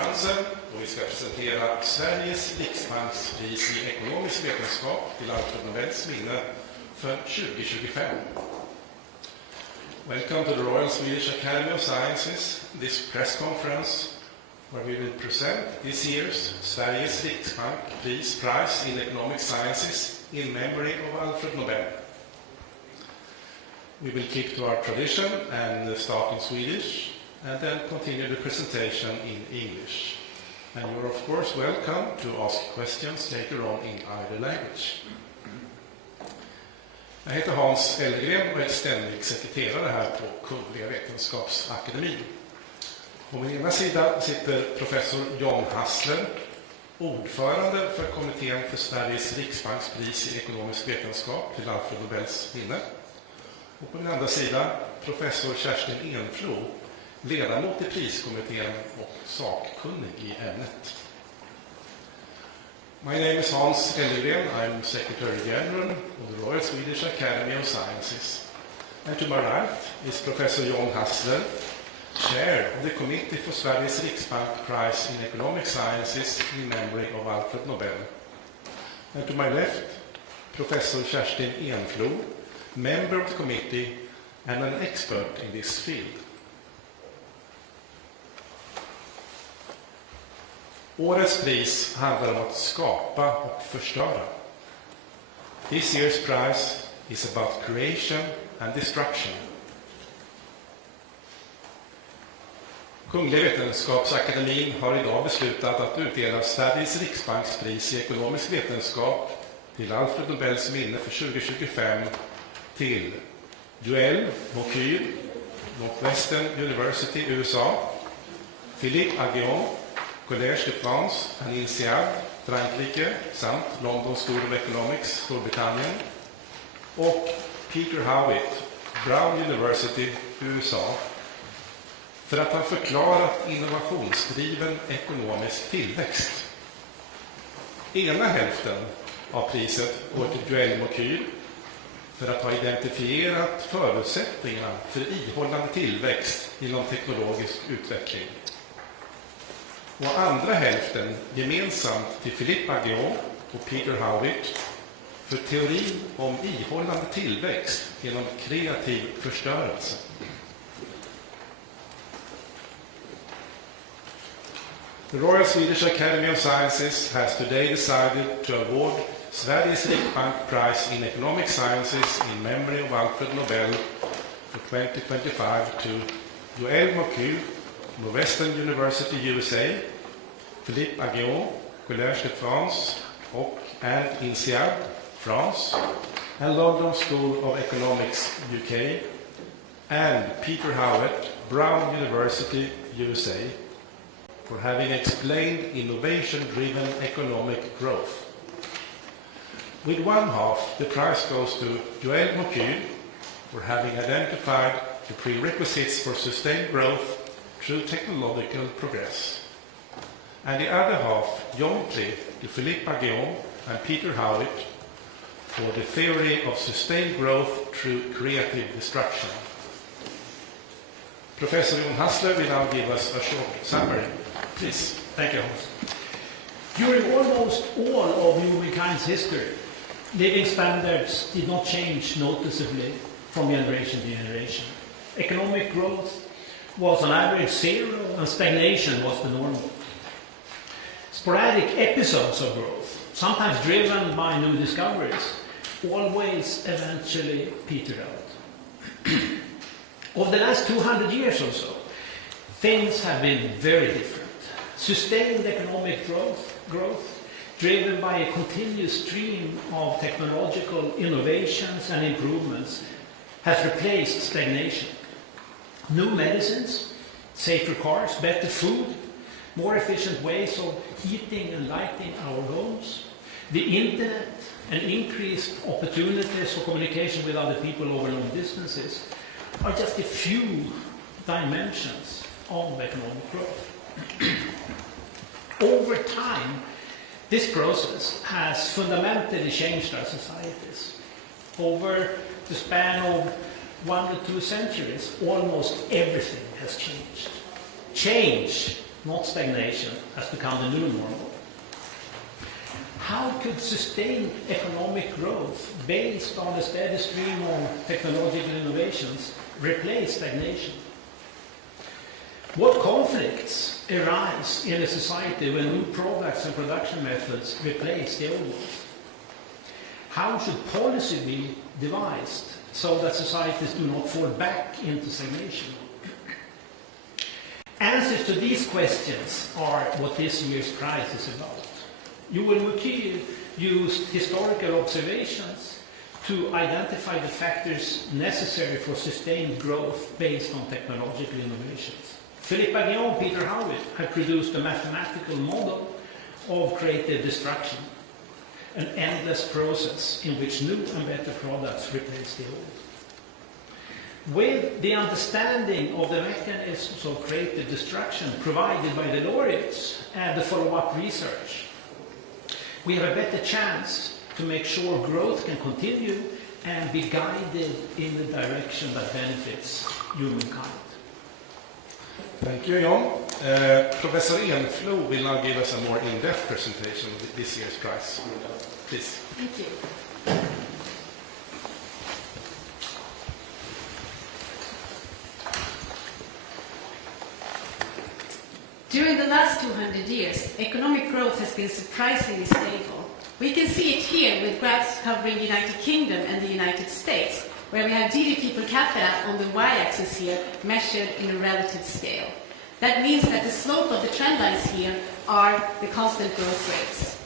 konferensen och vi ska presentera Sveriges riksbankspris i ekonomisk vetenskap till Alfred Nobels minne för 2025. Welcome to the Royal Swedish Academy of Sciences, this press conference where we will present this year's Sveriges riksbankpris prize in economic sciences in memory of Alfred Nobel. We will keep to our tradition and start in Swedish and then continue the presentation in English. And you're of course welcome to ask questions later on in either language. Jag heter Hans Ellegren och är ständig sekreterare här på Kungliga Vetenskapsakademin. På min ena sida sitter professor John Hassler, ordförande för kommittén för Sveriges riksbankspris i ekonomisk vetenskap till Alfred Nobels minne. Och på den andra sidan professor Kerstin Enflo, ledamot i priskommittén och sakkunnig i ämnet. My name is Hans Ellegren. I'm Secretary General of the Royal Swedish Academy of Sciences. And to my right is Professor John Hassler, Chair of the Committee for Sveriges Riksbank Prize in Economic Sciences in memory of Alfred Nobel. And to my left, Professor Kerstin Enflo, member of the committee and an expert in this field. Årets pris handlar om att skapa och förstöra. This year's prize is about creation and destruction. Kungliga Vetenskapsakademin har idag beslutat att utdela Sveriges riksbankspris i ekonomisk vetenskap till Alfred Nobels minne för 2025 till Joël Mokyr, Northwestern University, USA, Philippe Aghion, Collège de France and INSEAD, Frankrike, samt London School of Economics, Storbritannien, och Peter Howitt, Brown University, USA, för att ha förklarat innovationsdriven ekonomisk tillväxt. Ena hälften av priset går till Joël Mokyr för att ha identifierat förutsättningarna för ihållande tillväxt inom teknologisk utveckling. Och andra hälften gemensamt till Philippe Aghion och Peter Howitt för teorin om ihållande tillväxt genom kreativ förstörelse. The Royal Swedish Academy of Sciences has today decided to award Sveriges Riksbank Prize in Economic Sciences in memory of Alfred Nobel for 2025 to Joël Mokyr, Northwestern University, USA, Philippe Aghion, Collège de France and INSEAD, France, and London School of Economics, UK, and Peter Howitt, Brown University, USA, for having explained innovation-driven economic growth. With one half, the prize goes to Joël Mokyr for having identified the prerequisites for sustained growth through technological progress. And the other half, jointly, to Philippe Aghion and Peter Howitt for the theory of sustained growth through creative destruction. Professor John Hassler will now give us a short summary. Please. Thank you, Hans. During almost all of humankind's history, living standards did not change noticeably from generation to generation. Economic growth was on average zero and stagnation was the normal. Sporadic episodes of growth, sometimes driven by new discoveries, always eventually petered out. Over the last 200 years or so, things have been very different. Sustained economic growth driven by a continuous stream of technological innovations and improvements has replaced stagnation. New medicines, safer cars, better food, more efficient ways of heating and lighting our homes, the internet and increased opportunities for communication with other people over long distances are just a few dimensions of economic growth. Over time, this process has fundamentally changed our societies. Over the span of 1 to 2 centuries, almost everything has changed. Change not stagnation, has become the new normal. How could sustained economic growth based on a steady stream of technological innovations replace stagnation? What conflicts arise in a society when new products and production methods replace the old ones? How should policy be devised so that societies do not fall back into stagnation? Answers to these questions are what this year's prize is about. Yuval Mukir used historical observations to identify the factors necessary for sustained growth based on technological innovations. Philippe Agnon and Peter Howitt have produced a mathematical model of creative destruction, an endless process in which new and better products replace the old. With the understanding of the mechanisms of creative destruction provided by the laureates and the follow-up research, we have a better chance to make sure growth can continue and be guided in the direction that benefits humankind. Thank you, John. Professor Enflo will now give us a more in-depth presentation of this year's prize. Please. Thank you. During the last 200 years, economic growth has been surprisingly stable. We can see it here with graphs covering the United Kingdom and the United States, where we have GDP per capita on the y-axis here, measured in a relative scale. That means that the slope of the trend lines here are the constant growth rates.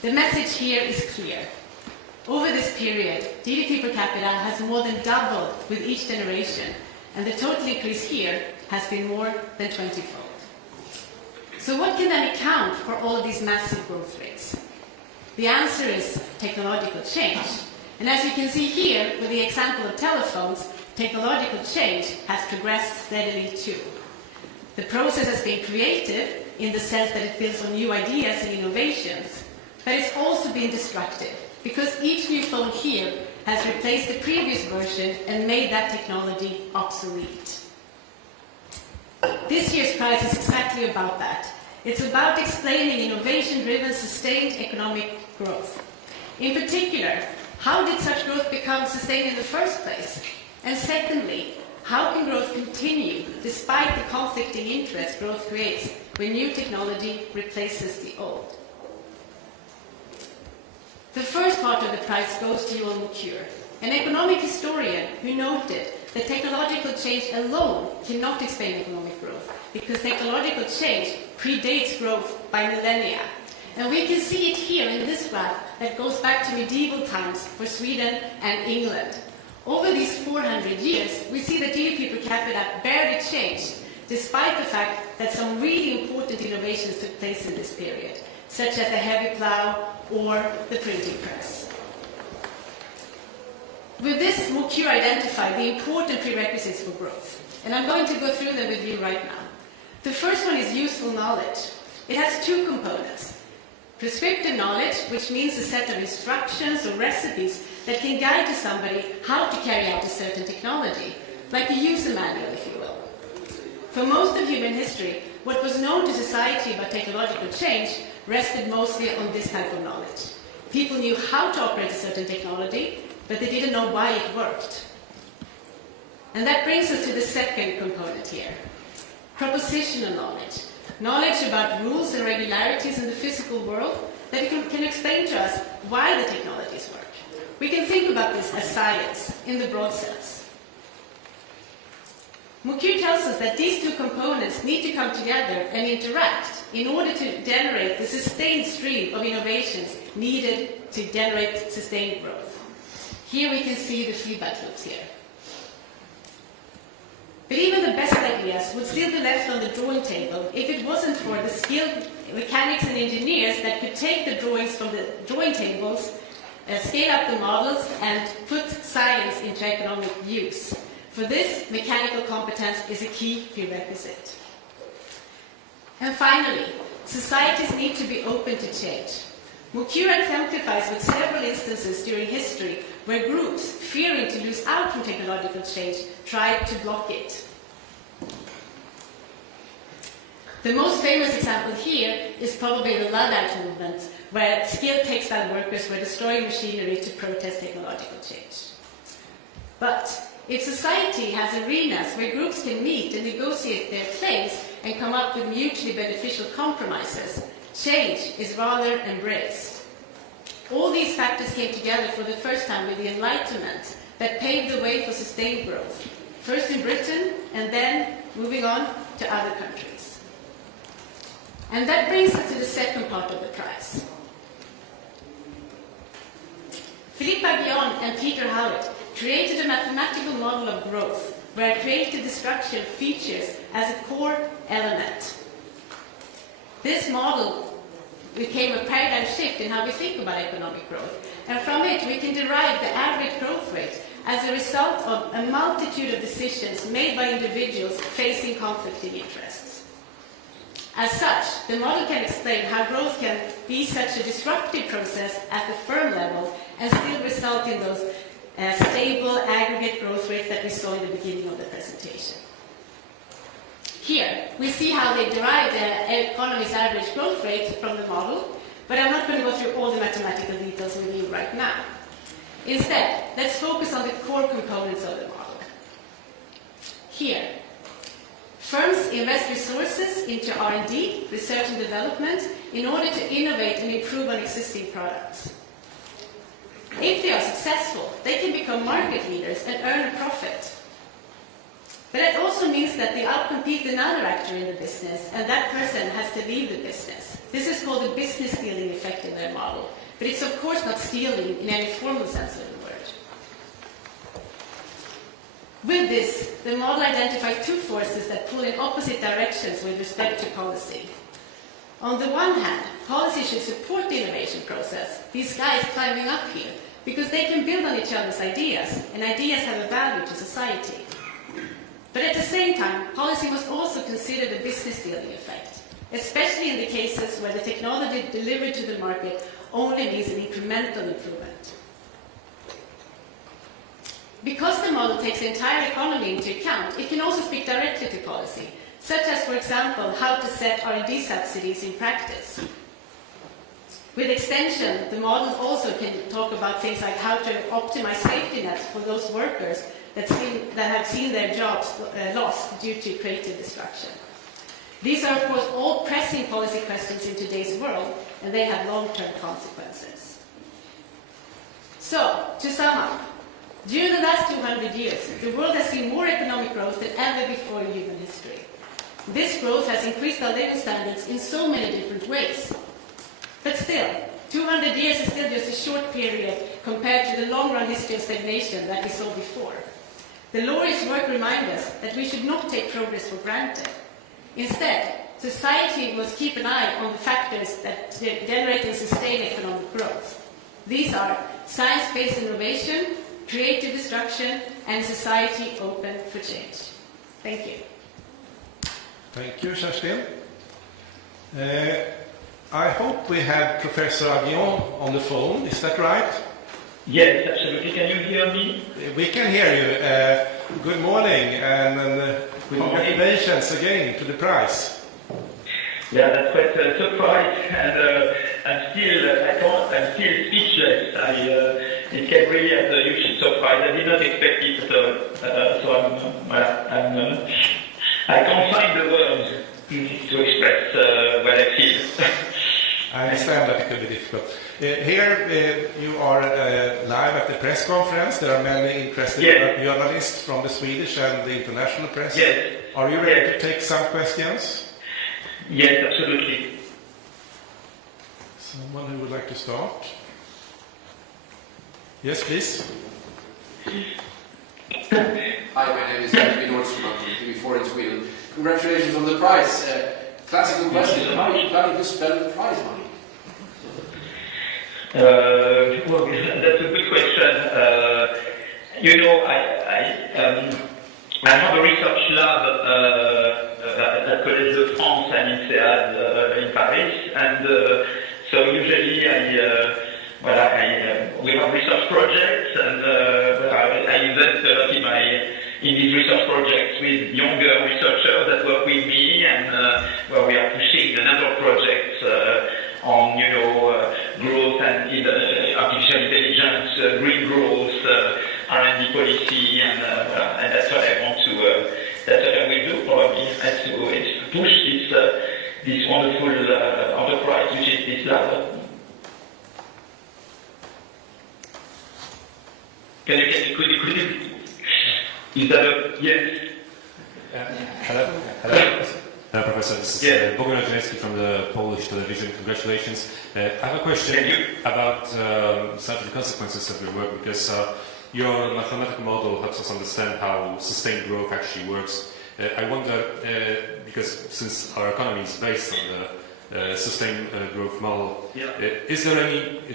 The message here is clear. Over this period, GDP per capita has more than doubled with each generation, and the total increase here has been more than 20-fold. So what can then account for all of these massive growth rates? The answer is technological change. And as you can see here, with the example of telephones, technological change has progressed steadily too. The process has been creative in the sense that it builds on new ideas and innovations, but it's also been destructive, because each new phone here has replaced the previous version and made that technology obsolete. This year's prize is exactly about that. It's about explaining innovation-driven, sustained economic growth. In particular, how did such growth become sustained in the first place? And secondly, how can growth continue despite the conflicting interests growth creates when new technology replaces the old? The first part of the prize goes to Yuval Mukir, an economic historian who noted that technological change alone cannot explain economic growth, because technological change predates growth by millennia. And we can see it here in this graph that goes back to medieval times for Sweden and England. Over these 400 years, we see that GDP per capita barely changed, despite the fact that some really important innovations took place in this period, such as the heavy plow or the printing press. With this, Mukir identified the important prerequisites for growth, and I'm going to go through them with you right now. The first one is useful knowledge. It has two components. Prescriptive knowledge, which means a set of instructions or recipes that can guide to somebody how to carry out a certain technology, like a user manual, if you will. For most of human history, what was known to society about technological change rested mostly on this type of knowledge. People knew how to operate a certain technology, but they didn't know why it worked. And that brings us to the second component here. Propositional knowledge. Knowledge about rules and regularities in the physical world that can explain to us why the technologies work. We can think about this as science in the broad sense. Mukir tells us that these two components need to come together and interact in order to generate the sustained stream of innovations needed to generate sustained growth. Here we can see the feedback loops here. But even the best ideas would still be left on the drawing table if it wasn't for the skilled mechanics and engineers that could take the drawings from the drawing tables, scale up the models, and put science into economic use. For this, mechanical competence is a key prerequisite. And finally, societies need to be open to change. Mukir exemplifies with several instances during history where groups, fearing to lose out from technological change, tried to block it. The most famous example here is probably the Luddite movement, where skilled textile workers were destroying machinery to protest technological change. But if society has arenas where groups can meet and negotiate their claims and come up with mutually beneficial compromises, change is rather embraced. All these factors came together for the first time with the Enlightenment that paved the way for sustained growth, first in Britain and then moving on to other countries. And that brings us to the second part of the prize. Philippe Aghion and Peter Howard created a mathematical model of growth where creative destruction features as a core element. This model became a paradigm shift in how we think about economic growth, and from it we can derive the average growth rate as a result of a multitude of decisions made by individuals facing conflicting interests. As such, the model can explain how growth can be such a disruptive process at the firm level and still result in those stable aggregate growth rates that we saw in the beginning of the presentation. Here, we see how they derive the economy's average growth rate from the model, but I'm not going to go through all the mathematical details with you right now. Instead, let's focus on the core components of the model. Here, firms invest resources into R&D, research and development, in order to innovate and improve on existing products. If they are successful, they can become market leaders and earn a profit. But it also means that they outcompete another actor in the business, and that person has to leave the business. This is called the business stealing effect in their model, but it's of course not stealing in any formal sense of the word. With this, the model identifies two forces that pull in opposite directions with respect to policy. On the one hand, policy should support the innovation process, these guys climbing up here, because they can build on each other's ideas, and ideas have a value to society. But at the same time, policy must also consider the business stealing effect, especially in the cases where the technology delivered to the market only needs an incremental improvement. Because the model takes the entire economy into account, it can also speak directly to policy, such as, for example, how to set R&D subsidies in practice. With extension, the model also can talk about things like how to optimize safety nets for those workers that have seen their jobs lost due to creative destruction. These are, of course, all pressing policy questions in today's world, and they have long-term consequences. So, to sum up, during the last 200 years, the world has seen more economic growth than ever before in human history. This growth has increased our living standards in so many different ways. But still, 200 years is still just a short period compared to the long-run history of stagnation that we saw before. The laureates' work reminds us that we should not take progress for granted. Instead, society must keep an eye on the factors that generate and sustain economic growth. These are science-based innovation, creative destruction, and society open for change. Thank you. Thank you, Kerstin. I hope we have Professor Aghion on the phone. Is that right? Yes, absolutely. Can you hear me? We can hear you. Good morning, and congratulations again to the prize. Yeah, that's quite a surprise, and I'm still speechless. It came really as a huge surprise. I did not expect it, so I can't find the words to express what I feel. I understand that it could be difficult. Here you are live at the press conference. There are many interested journalists from the Swedish and the international press. Yes. Are you ready to take some questions? Yes, absolutely. Someone who would like to start? Yes, please. Hi, my name is David Nordström. I'm from TV4 in Sweden. Congratulations on the prize. Classical question. How are you planning to spend the prize money? Well, that's a good question. I have a research lab at Collège de France and INSEAD in Paris, and so usually we have research projects, and I invest a lot in these research projects with younger researchers that work with me, and where we green growth, R&D policy, and that's what I want to. That's what I will do probably. Is to push this wonderful enterprise, which is this lab. Could you? Is that a yes? Hello. Hello, Professor. This is Bogdan Oczynski from the Polish television. Congratulations. I have a question about some of the consequences of your work, because your mathematical model helps us understand how sustained growth actually works. I wonder, because since our economy is based on the sustained growth model, is there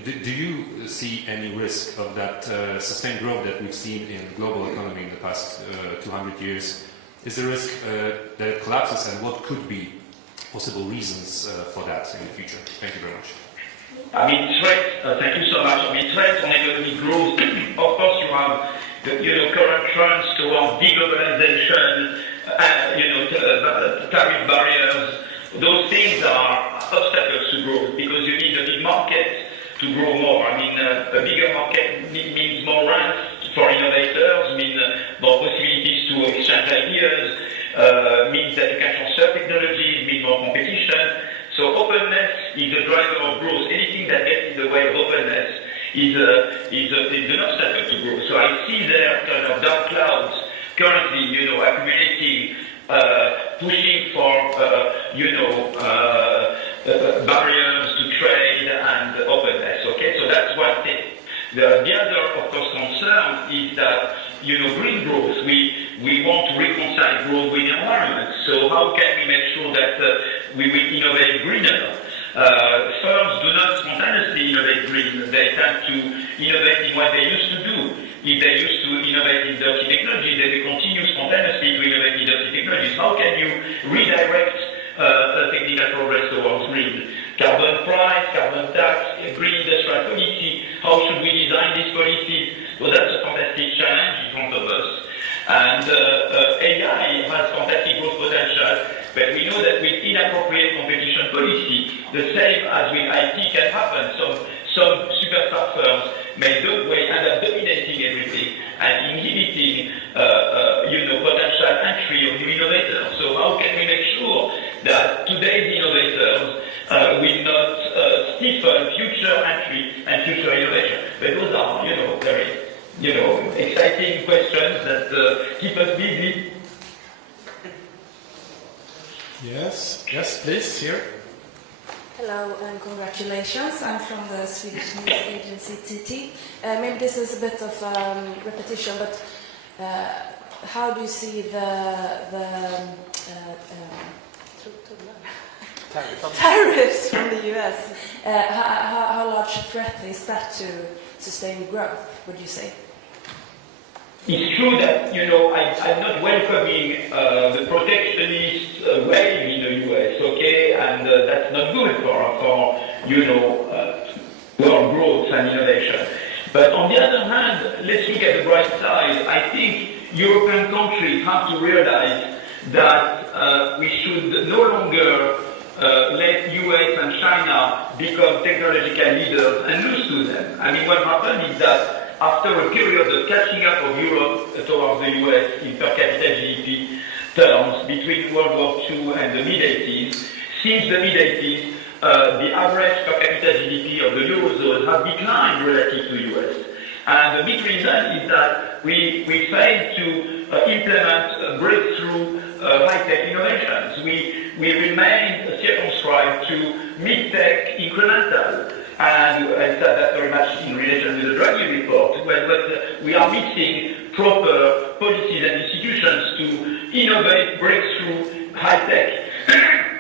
do you see any risk of that sustained growth that we've seen in the global economy in the past 200 years? Is there a risk that it collapses, and what could be possible reasons for that in the future? Thank you very much. I mean, thank you so much. I mean, threats on economic growth, of course you have the current trends towards deglobalization, tariff barriers. Those things are obstacles to growth, because you need a big market to grow more. I mean, a bigger market means more rents for innovators, means more possibilities to exchange ideas, means that you can transfer technologies, means more competition. So openness is a driver of growth. Anything that gets in the way of openness is an obstacle to growth. So I see there kind of dark clouds currently, accumulating, pushing for, barriers to trade and openness. Okay, so that's one thing. The other, of course, concern is that, green growth, we want to reconcile growth with the environment. So how can we make sure that we will innovate greener? Firms do not spontaneously innovate green. They tend to innovate in what they used to do. If they used to innovate in dirty technology, they will continue spontaneously to innovate in dirty technologies. How can you redirect technical progress towards green? Carbon price, carbon tax, green industrial policy. How should we design this policy? So that's a fantastic challenge in front of us. And AI has fantastic growth potential, but we know that with inappropriate competition policy, the same as with IT can happen. Some superstar firms may end up dominating everything and inhibiting potential entry of new innovators. So how can we make sure that today's innovators will not stifle future entry and future innovation? But those are, very, exciting questions that keep us busy. Yes, please, here. Hello and congratulations. I'm from the Swedish news agency TT. Maybe this is a bit of repetition, but how do you see the tariffs from the US? How large a threat is that to sustained growth, would you say? It's true that, I'm not welcoming the protectionist wave in the US, okay, and that's not good for world growth and innovation. But on the other hand, let's look at the bright side. I think European countries have to realize that we should no longer let US and China become technological leaders and lose to them. I mean, what happened is that after a period of catching up of Europe towards the US in per capita GDP terms between World War II and the mid-80s, since the mid-80s, the average per capita GDP of the Eurozone has declined relative to US. And the big reason is that we failed to implement breakthrough high-tech innovations. We remained circumscribed to mid-tech incremental. And I said that very much in relation to the Draghi report, but we are missing proper policies and institutions to innovate breakthrough high-tech.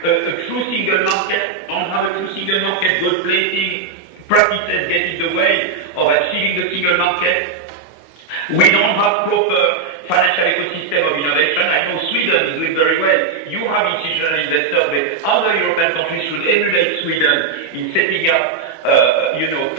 A true single market, don't have a true single market, gold plating practices get in the way of achieving the single market. We don't have proper financial ecosystem of innovation. I know Sweden is doing very well. You have institutional investors, but other European countries should emulate Sweden in setting up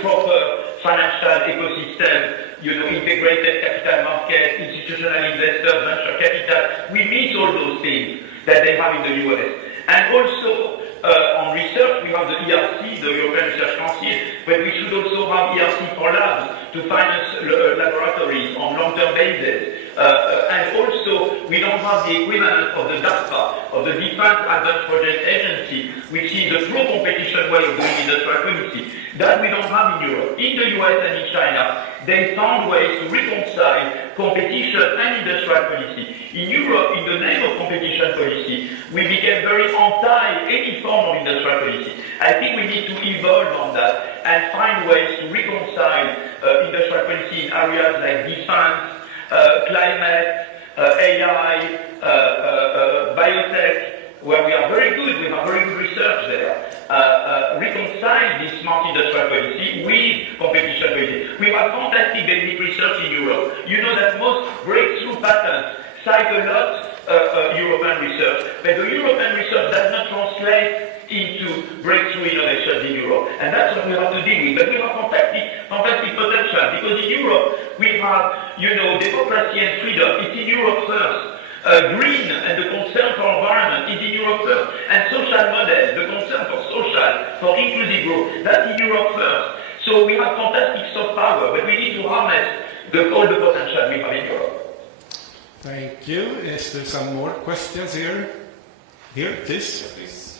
proper financial ecosystem, integrated capital market, institutional investors, venture capital. We miss all those things that they have in the US. And also, on research, we have the ERC, the European Research Council, but we should also have ERC for labs to finance laboratories on long-term basis. And also, we don't have the equivalent of the DARPA, of the Defense Advanced Project Agency, which is a pro-competition way of doing industrial policy. That we don't have in Europe. In the US and in China, they found ways to reconcile competition and industrial policy. In Europe, in the name of competition policy, we became very anti any form of industrial policy. I think we need to evolve on that and find ways to reconcile industrial policy in areas like defense, climate, AI, biotech, where we are very good, we have very good research there. Reconcile this smart industrial policy with competition policy. We have fantastic basic research in Europe. You know that most breakthrough patents cite a lot European research, but the European research does not translate into breakthrough innovations in Europe. And that's what we have to deal with. But we have fantastic potential, because in Europe we have, democracy and freedom. It's in Europe first. Green and the concern for environment is in Europe first. And social model, the concern for social, for inclusive growth, that's in Europe first. So we have fantastic soft power, but we need to harness all the potential we have in Europe. Thank you. Is there some more questions here? Here, please. Yes, please.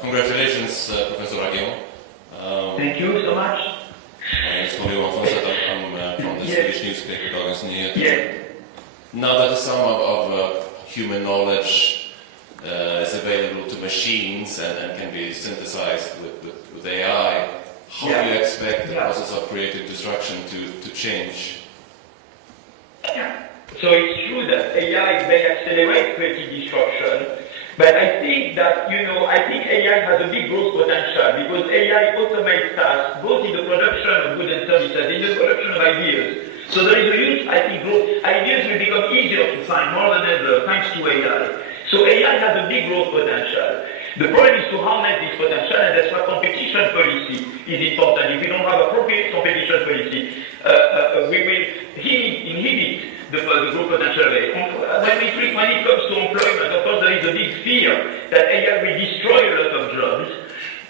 Congratulations, Professor Agion. Thank you so much. My name is Carl-Johan. I'm from the Swedish newspaper Dagens Nyheter. Yeah. Now that the sum of human knowledge is available to machines and can be synthesized with AI, how do you expect the process of creative destruction to change? Yeah. So it's true that AI may accelerate creative destruction, but I think that, I think AI has a big growth potential, because AI automates tasks both in the production of goods and services, in the production of ideas. So there is a huge, I think, growth. Ideas will become easier to find more than ever thanks to AI. So AI has a big growth potential. The problem is to harness this potential, and that's why competition policy is important. If we don't have appropriate competition policy, we will inhibit the growth potential. When it comes to employment, of course, there is a big fear that AI will destroy a lot of jobs.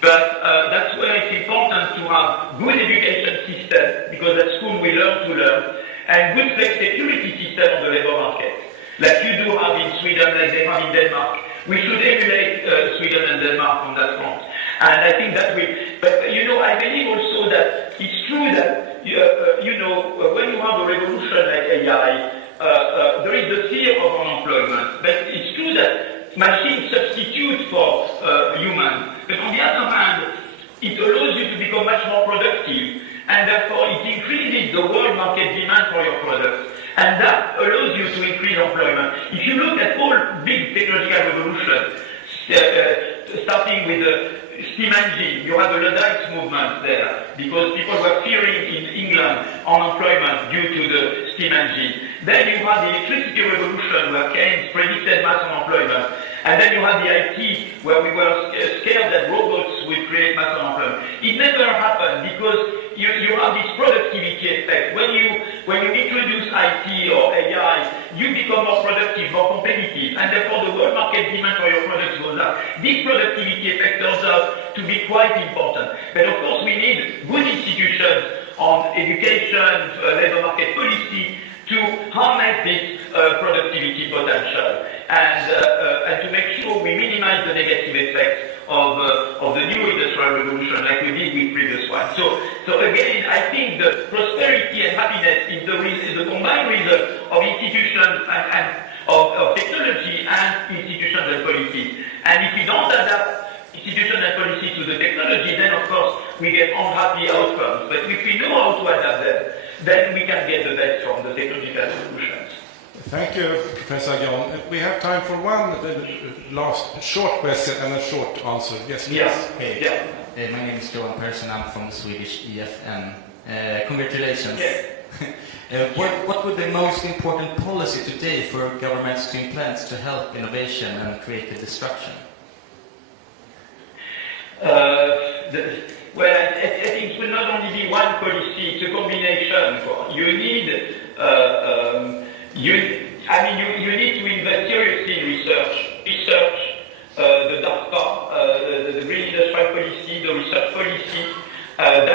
But that's where it's important to have good education system, because at school we learn to learn, and good flex security system on the labor market, like you do have in Sweden, like they have in Denmark. We should emulate Sweden and Denmark on that front. And I think that but I believe also that it's true that, when you have a revolution like AI, there is the fear of unemployment. But it's true that machines substitute for humans. But on the other hand, it allows you to become much more productive, and therefore it increases the world market demand for your products, and that allows you to increase employment. If you look at all big technological revolutions, starting with the steam engine, you have the Luddites movement there, because people were fearing in England unemployment due to the steam engine. Then you have the electricity revolution, where Keynes predicted mass unemployment. And then you have the IT, where we were scared that robots would create mass unemployment. It never happened, because you have this productivity effect. When you introduce IT or AI, you become more productive, more competitive, and therefore the world market demand for your products goes up. This productivity effect turns out to be quite important. But of course we need good institutions on education, labor market policy, to harness this productivity potential, and to make sure we minimize the negative effects of the new industrial revolution, like we did with previous ones. So again, I think the prosperity and happiness is the combined result of institutions and of technology and institutions and policies. And if we don't adapt institutions and policies to the technology, then of course we get unhappy outcomes. But if we know how to adapt them, then we can get the best from the technological solutions. Thank you, Professor John. We have time for one last short question and a short answer. Yes, please. Yeah. My name is Johan Persson. I'm from the Swedish EFN. Congratulations. Yeah. What would be the most important policy today for governments to implement to help innovation and creative destruction? Well, I think it will not only be one policy, it's a combination. You need, you need to invest seriously in research, the DARPA, policy, the research policy, and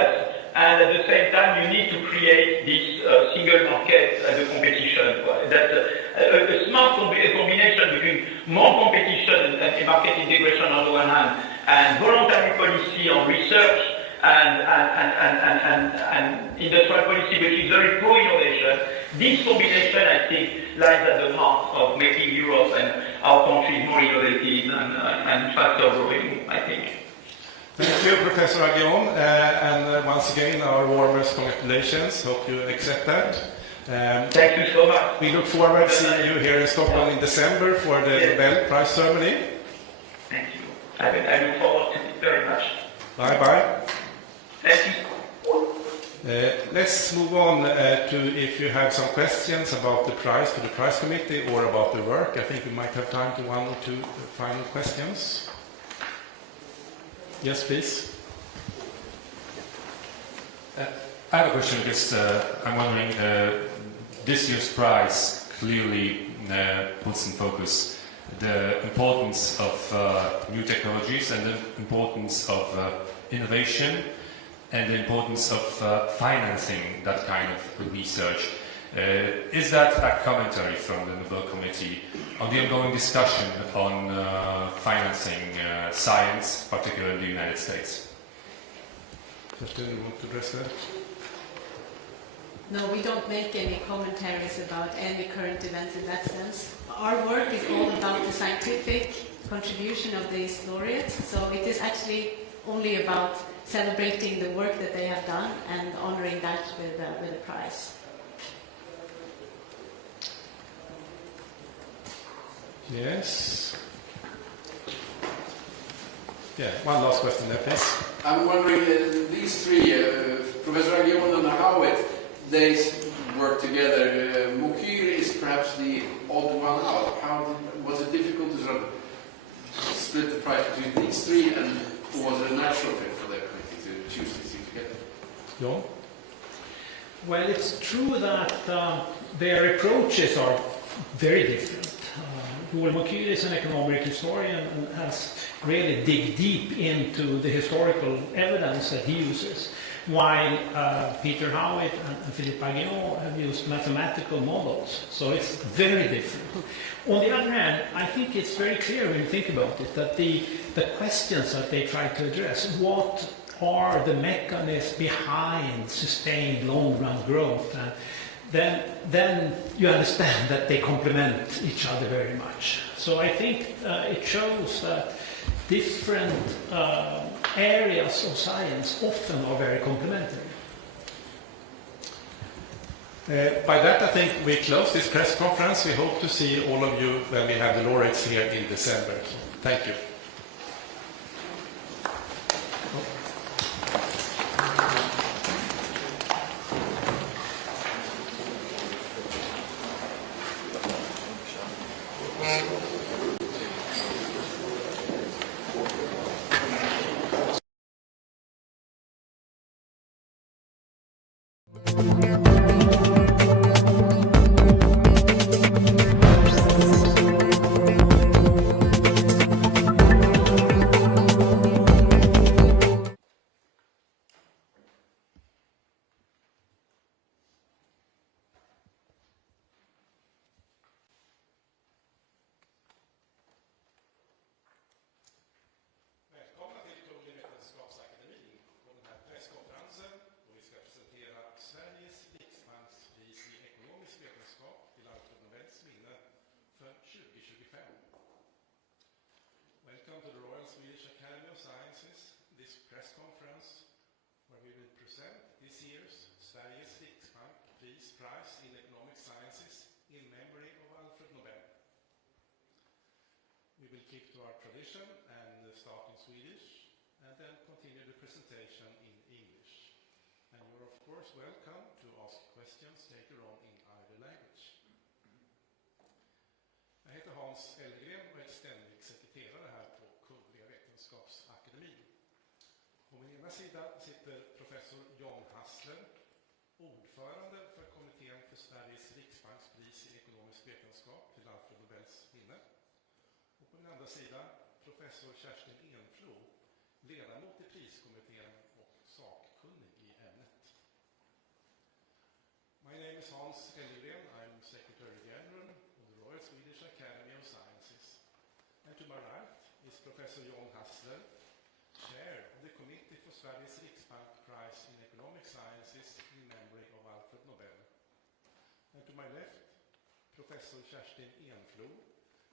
at the same time you need to create this single market as a competition. That's a smart combination between more competition and market integration on the one hand, and voluntary policy on research and industrial policy, which is very pro-innovation. This combination, I think, lies at the heart of making Europe and our countries more innovative and faster growing, I think. Thank you, Professor Aguillon, and once again, our warmest congratulations. Hope you accept that. Thank you so much. We look forward to seeing you here in Stockholm in December for the Nobel Prize ceremony. Thank you. I look forward to it very much. Bye-bye. Thank you. Let's move on to if you have some questions about the prize to the prize committee or about the work. I think we might have time to one or two final questions. Yes, please. I have a question because I'm wondering, this year's prize clearly puts in focus the importance of new technologies and the importance of innovation and the importance of financing that kind of research. Is that a commentary from the Nobel Committee on the ongoing discussion on financing science, particularly in the United States? Do you want to address that? No, we don't make any commentaries about any current events in that sense. Our work is all about the scientific contribution of these laureates, so it is actually only about celebrating the work that they have done and honoring that with a prize. Yes. Yeah, one last question there, please. I'm wondering, these three, Professor Aguillon and Howitt, they work together. Mokyr is perhaps the odd one out. Was it difficult to sort of split the prize between these three, and was it a natural fit for their committee to choose these three together? Jan? Well, it's true that their approaches are very different. Joel Mokyr is an economic historian and has really dig deep into the historical evidence that he uses, while Peter Howitt and Philippe Aguillon have used mathematical models. So it's very different. On the other hand, I think it's very clear when you think about it that the questions that they try to address, what are the mechanisms behind sustained long-run growth, then you understand that they complement each other very much. So I think it shows that different areas of science often are very complementary. By that, I think we close this press conference. We hope to see all of you when we have the laureates here in December. Thank you. Welcome to the Royal Swedish Academy of Sciences, this press conference where we will present this year's Sveriges Riksbank Prize in Economic Sciences in memory of Alfred Nobel. We will keep to our tradition and start in Swedish and then continue the presentation in English. And you're of course welcome to ask questions later on in either language. Jag heter Hans Elgren och är ständig sekreterare här på Kungliga Vetenskapsakademin. På min ena sida sitter professor Jan Hassler, ordförande för kommittén för Sveriges Riksbankspris i ekonomisk vetenskap till Alfred Nobels minne. Och på den andra sidan professor Kerstin Enflo, ledamot i priskommittén och sakkunnig i ämnet. My name is Hans Hellgren. I'm Secretary General of the Royal Swedish Academy of Sciences. And to my right is Professor John Hassler, Chair of the Committee for Sveriges Riksbank Prize in Economic Sciences in memory of Alfred Nobel. And to my left, Professor Kerstin Enflo,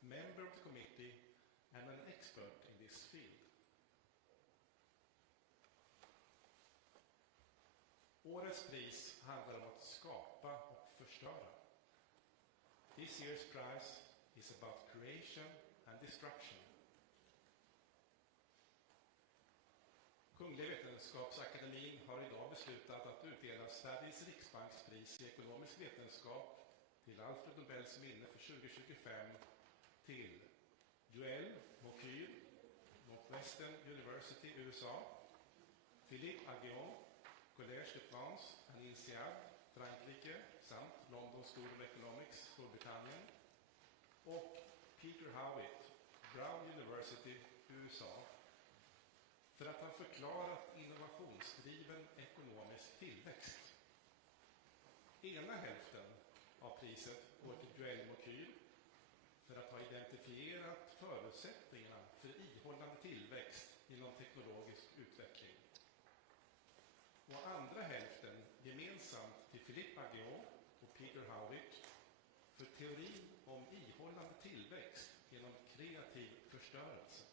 member of the committee and an expert in this field. Årets pris handlar om att skapa och förstöra. This year's prize is about creation and destruction. Kungliga Vetenskapsakademin har idag beslutat att utdela Sveriges Riksbankspris i ekonomisk vetenskap till Alfred Nobels minne för 2025 till Joël Mokyr, Northwestern University, USA, Philippe Aghion, Collège de France and INSEAD, Frankrike, samt London School of Economics, Storbritannien, och Peter Howitt, Brown University, USA, för att ha förklarat innovationsdriven ekonomisk tillväxt. Ena hälften av priset går till Joël Mokyr för att ha identifierat förutsättningarna för ihållande tillväxt inom teknologisk utveckling. Och andra hälften gemensamt till Philippe Aghion och Peter Howitt för teorin om ihållande tillväxt genom kreativ förstörelse.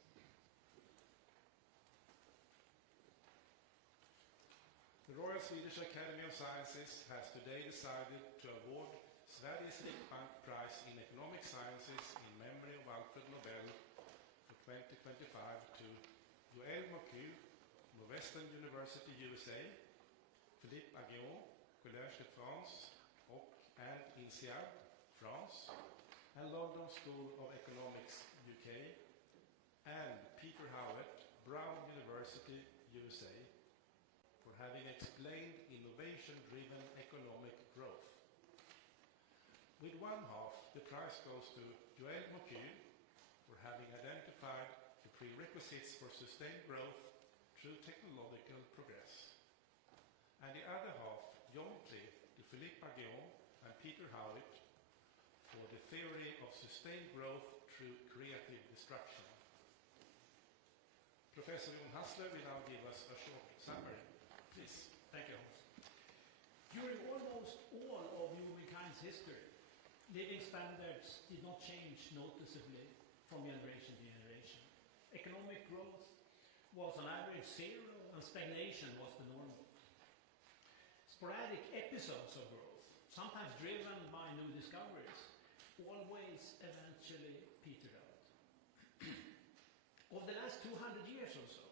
The Royal Swedish Academy of Sciences has today decided to award Sveriges Riksbank Prize in Economic Sciences in memory of Alfred Nobel for 2025 to Joël Mokyr, Northwestern University, USA, Philippe Aghion, Collège de France and INSEAD, France, and London School of Economics, UK, and Peter Howitt, Brown University, USA, for having explained innovation-driven economic growth. With one half, the prize goes to Joël Mokyr for having identified the prerequisites for sustained growth through technological progress. And the other half, jointly to Philippe Aghion and Peter Howitt for the theory of sustained growth through creative destruction. Professor John Hassler will now give us a short summary. Please. Thank you, Hans. During almost all of humankind's history, living standards did not change noticeably from generation to generation. Economic growth was on average zero, and stagnation was the normal. Sporadic episodes of growth, sometimes driven by new discoveries, always eventually petered out. Over the last 200 years or so,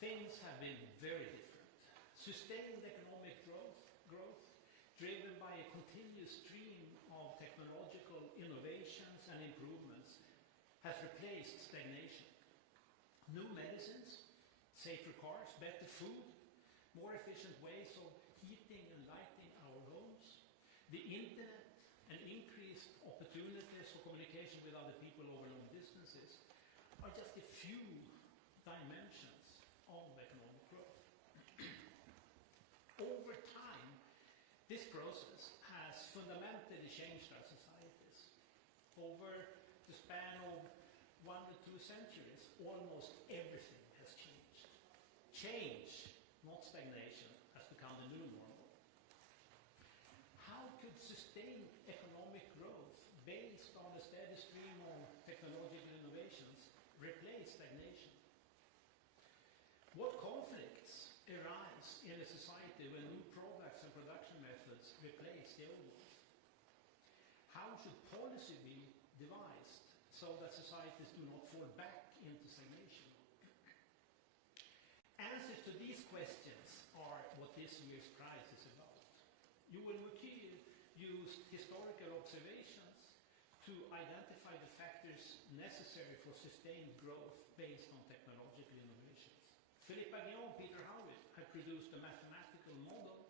things have been very different. Sustained economic growth driven by a continuous stream of technological innovations and improvements has replaced stagnation. New medicines, safer cars, better food, more efficient ways of heating and lighting our homes, the internet, and increased opportunities for communication with other people over long distances are just a few dimensions of economic growth. Over time, this process has fundamentally changed our societies. Over the span of 1 to 2 centuries, almost everything has changed. Change, not stagnation, has become the new normal. How could sustained economic growth based on a steady stream of technological innovations replace stagnation? What conflicts arise in a society when new products and production methods replace the old ones? How should policy be devised so that societies do not fall back into stagnation? Answers to these questions are what this year's prize is about. Joël Mokyr used historical observations to identify the factors necessary for sustained growth based on technological innovations. Philippe Aghion and Peter Howitt had produced a mathematical model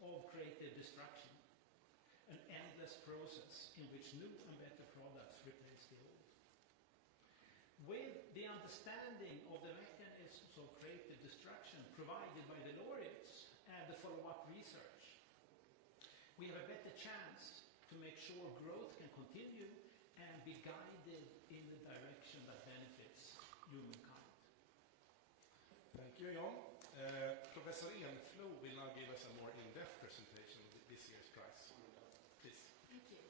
of creative destruction, an endless process in which new and better products replace the old. With the understanding of the mechanisms process of creative destruction provided by the laureates and the follow-up research, we have a better chance to make sure growth can continue and be guided in the direction that benefits humankind. Thank you, John. Professor Enflo will now give us a more in-depth presentation of this year's prize. Please. Thank you.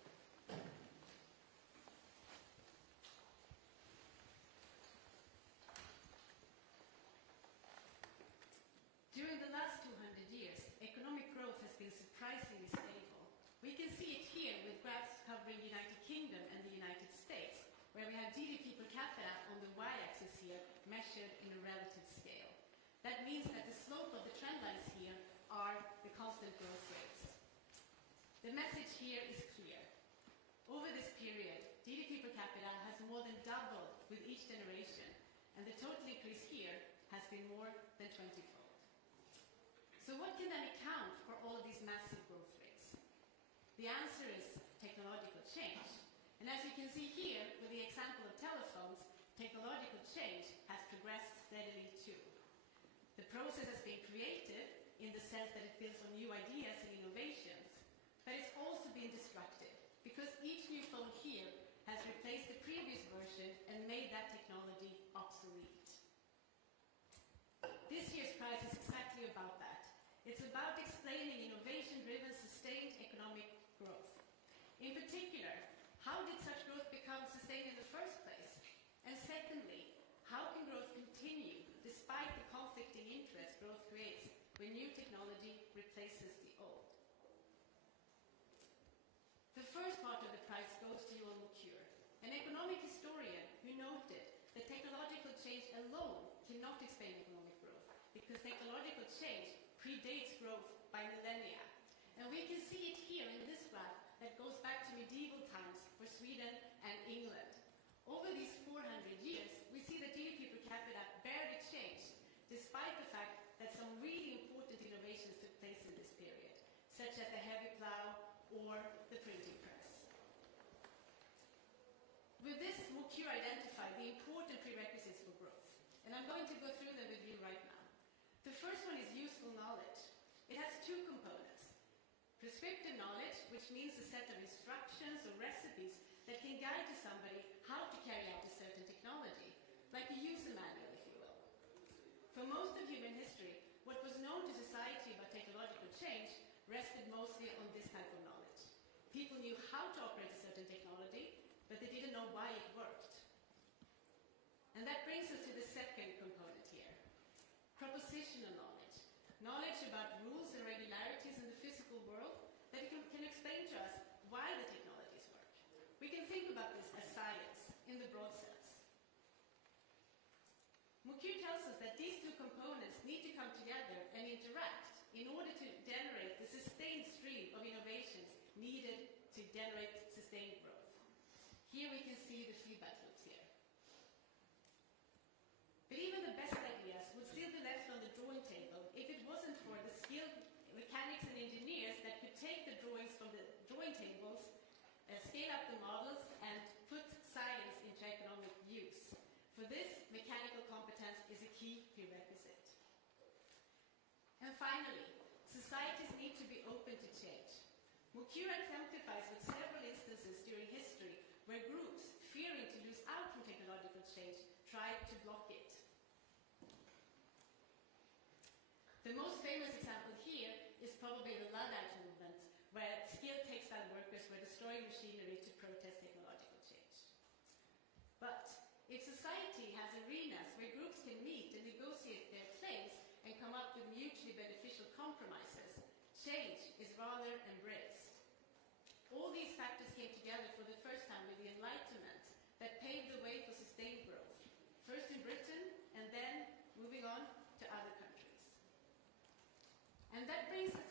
During the last 200 years, economic growth has been surprisingly stable. We can see it here with graphs covering the United Kingdom and the United States, where we have GDP per capita on the y-axis here, measured in a relative scale. That means that the slope of the trend lines here are the constant growth rates. The message here is clear. Over this period, GDP per capita has more than doubled with each generation, and the total increase here has been more than 20-fold. So what can then account for all of these massive growth rates? The answer is technological change. And as you can see here, with the example of telephones, technological change has progressed steadily too. The process has been creative in the sense that it builds on new ideas and innovations, but it's also been destructive because each new phone here has replaced the previous version and made that technology obsolete. This year's prize is exactly about that. It's about explaining innovation-driven, sustained economic growth. In particular, how did such growth become sustained in the first place? And secondly, how can growth continue despite the conflicting interests growth creates when new technology replaces the old? The first part of the prize goes to Johan Mokyr, an economic historian who noted that technological change alone cannot explain economic growth because technological change predates growth by millennia. And we can see it here in this graph that goes back to medieval times for Sweden and England. Over these 400 years, we see that GDP per capita barely changed, despite the fact that some really important innovations took place in this period, such as the heavy plow or the printing press. With this, Mokyr identified the important prerequisites for growth, and I'm going to go through them with you right now. The first one is useful knowledge. It has two components. Prescriptive knowledge, which means a set of instructions or recipes that can guide to somebody how to carry out a certain technology, like a user manual, if you will. For most of human history, what was known to society about technological change rested mostly on this type of knowledge. People knew how to operate a certain technology, but they didn't know why it worked. And that brings us to the second component here. Propositional knowledge. Knowledge about rules and regularities in the physical world that can explain to us why the technologies work. We can think about this as science in the broad sense. Mokyr tells us that these two components need to come together and interact in order to generate the sustained stream of innovations needed to generate sustained growth. Here we can see the feedback loops here. But even the best ideas would still be left on the drawing table if it wasn't for the skilled mechanics and engineers that could take the drawings from the drawing tables, scale up the models, and put science into economic use. For this, mechanical competence is a key prerequisite. And finally, societies need to be open to change. Mokyr exemplifies with several instances during history where groups, fearing to lose out from technological change, tried to block it. The most famous example here is probably the Luddite movement, where skilled textile workers were destroying machinery to protest technological change. But if society has arenas where groups can meet and negotiate their claims and come up with mutually beneficial compromises, change is rather embraced. All these factors came together for the first time with the Enlightenment that paved the way for sustained growth, first in Britain and then moving on to other countries. And that brings us